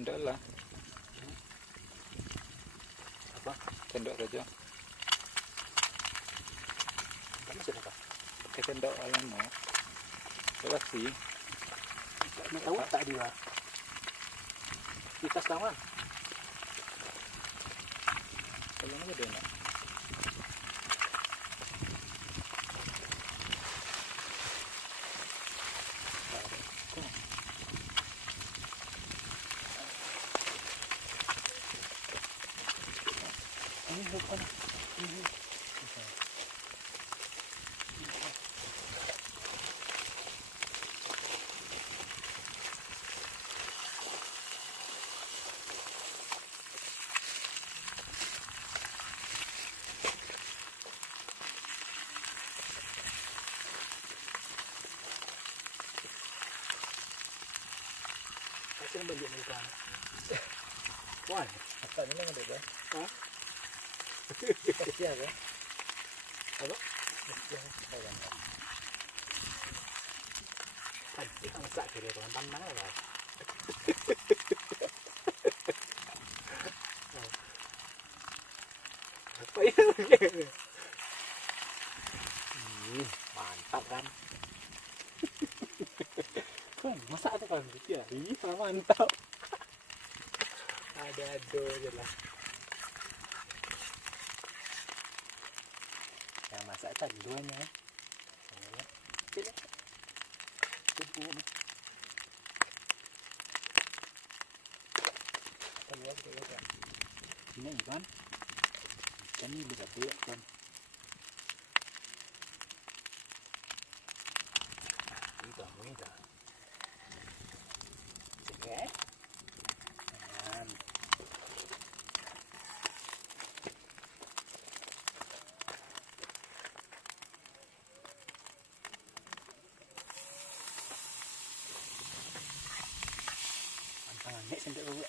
sendok lah. Apa? Sendok saja. Kamu sudah apa? Pakai sendok alam no. Terus sih. Nak tahu tak dia? Kita sekarang. Kalau mana dia nak? Ini bukan. Ini. Saya balik mereka. Wah, Apa ni nak ada? ha? Kasihan kan? Apa? Kasihan. Bayang. Tadi kan masak kira tuan tanah lah. Apa ya? Mantap kan? Kan masak tu kan dia. Ini mantap. Ada je lah. Yang masak tadi duanya. Okey. Tunggu. Lihat kan. Ini kan. Ikan ni lebih gede kan. Mudah. Okey. Nek sendok dulu.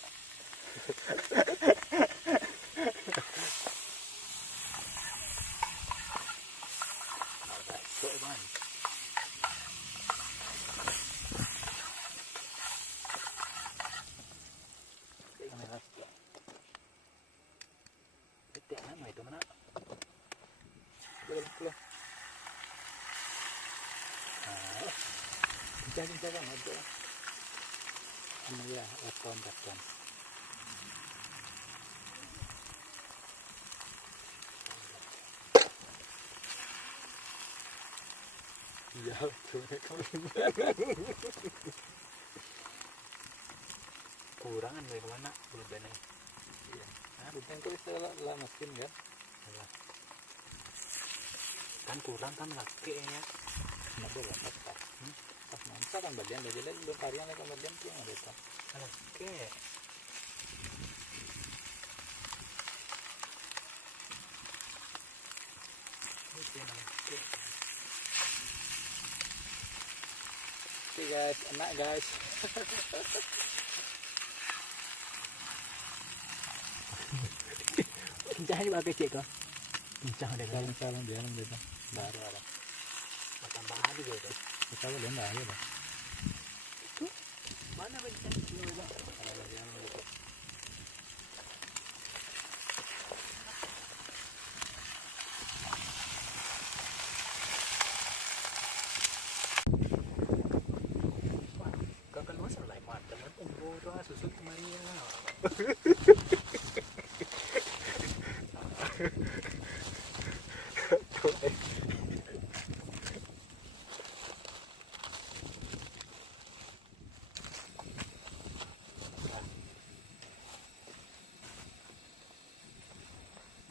Ada esok kan. Tengok nak. Betul mana itu mana? Keluar. Bincang kan ada. Ini ya, lapon. Ya, betul. Kurangan dari mana? Belum benar. Iya. Bukan kau istilah mesin kan? Kan kurang kan laki ya. Nak boleh tak? Pas mangsa kan bagian dari belum karya nak bagian tu yang ada tu. Oke. Oke guys, enak guys. Pincahnya pakai cek kah? Pincah deh kan. Salam dia nam dia. Baru ada. Tambah ada juga. Kita boleh dah ada. Itu mana pincah? Ada yang itu. Kakak luas lah mantap. Oh, tu susu Maria.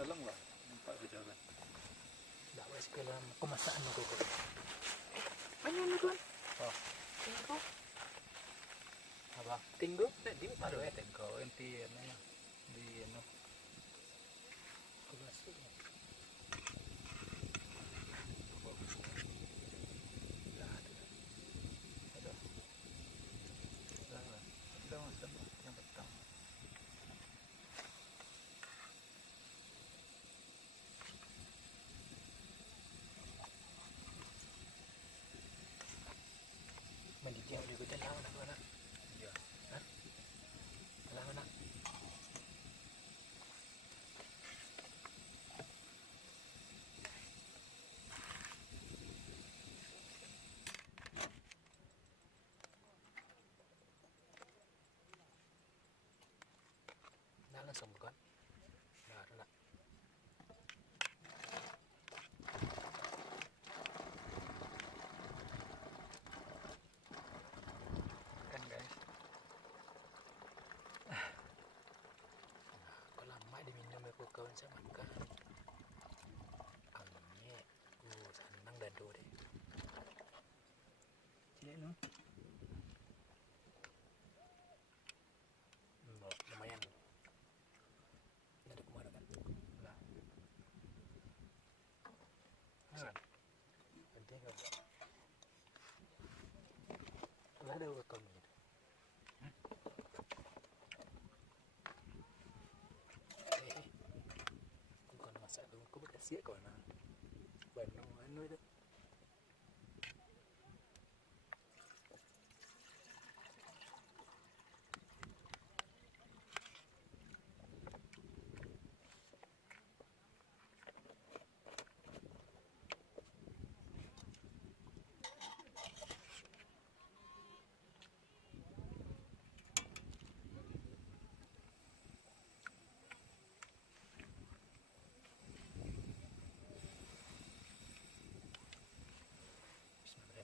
Dalam enggak? Nampak kejalan. Tak wes kelam kemasan aku. Banyak ni tuan. Oh. Tengok. Apa? Tinggu di Baru baru tengok enti ano di ano. Kemasuk. Yang petang. Mendidih dia kita tahu nak mana. Ya. Lah nó xong một con. Đó là kan guys. Có làm mãi để mình nhớ mấy cô câu sẽ mặt cả. Nhẹ, senang dan dulu deh. Cilik no. Lumayan. Ada kemana kan? Lah. Kan? Nanti nggak buat. Nggak ada waktu gitu. Còn masak tu, kau buat siap kau nak. Bano, anu itu.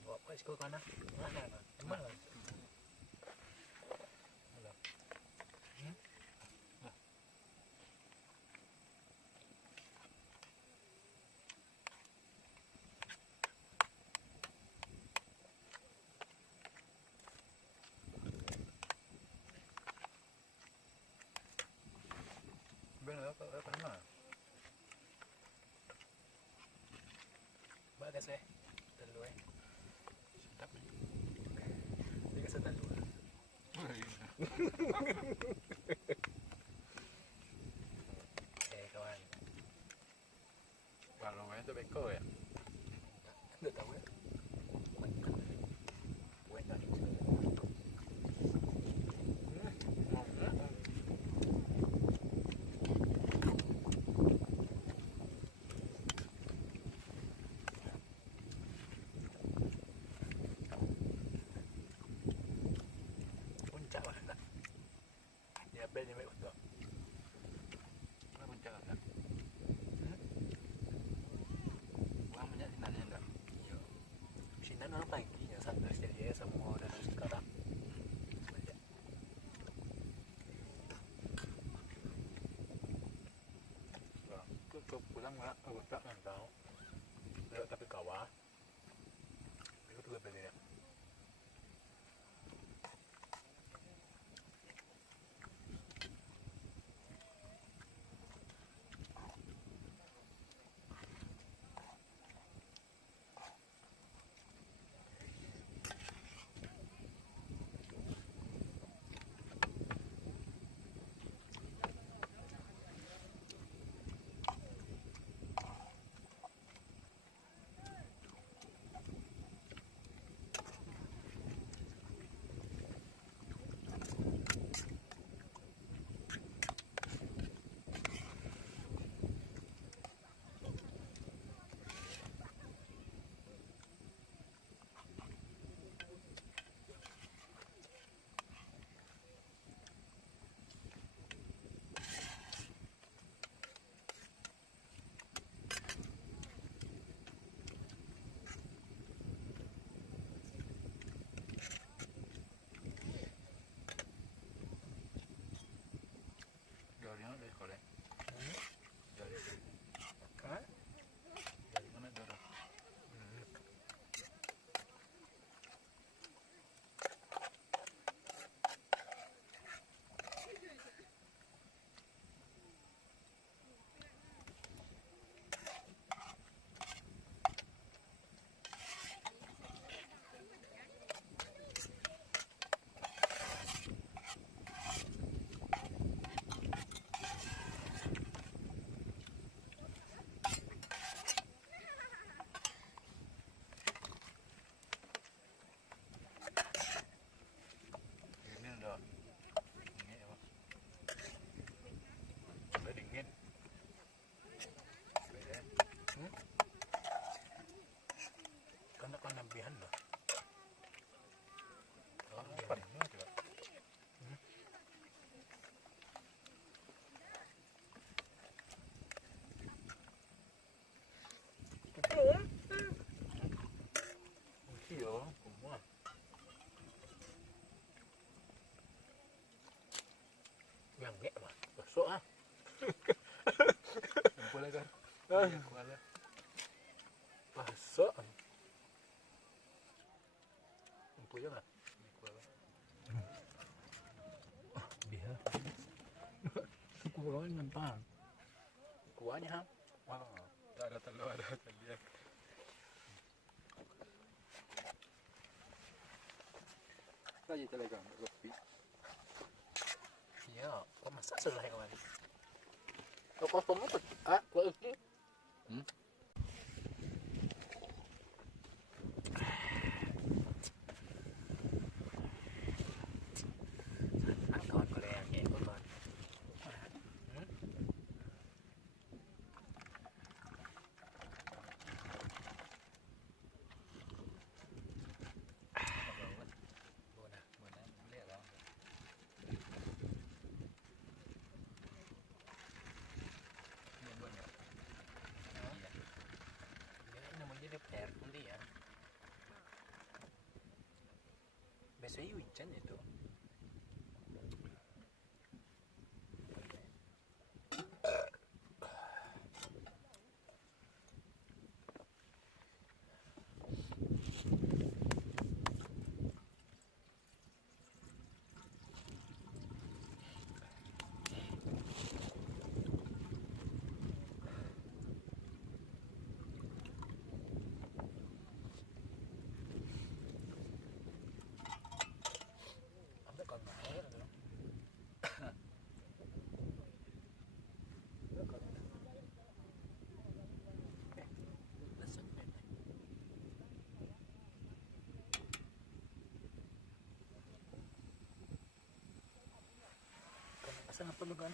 Apa sih kau kana? Mana? Mana? Benar apa nama? Bagas dulu sedap nih. Dia kasih dulu. Kawan. Kalau itu beko ya. Nggak tahu ya. Buat nggak nih. Puncak mana? Ya beli baik untuk. Mana puncak kan? Buang minyak sinarnya enggak? Iya. Sinan orang paginya santai saja semua dan sekarang. Kau pulang nggak? Aku tak tahu. Tapi kawah. Itu juga beli ya. Kuala kan? Ah. Iya, kuala. Pasok. Empunya nggak? Ini kuala. Biar. Aku bakalan ngentang. Kuahnya ham. Wah, ada telur, ada telur. Saja telegram, lebih. Iya, kok masak sudah yang kemarin? Kok potong apa? Ah, kok itu? Hmm? Ăn còn có lẽ nhẹ của con. Buona, buona, boleh lah. Ini buona. Iya. Ini namanya DPR nanti ya. Biasanya hujan itu. Sampai còn air tuh. Pasang apa lu kan?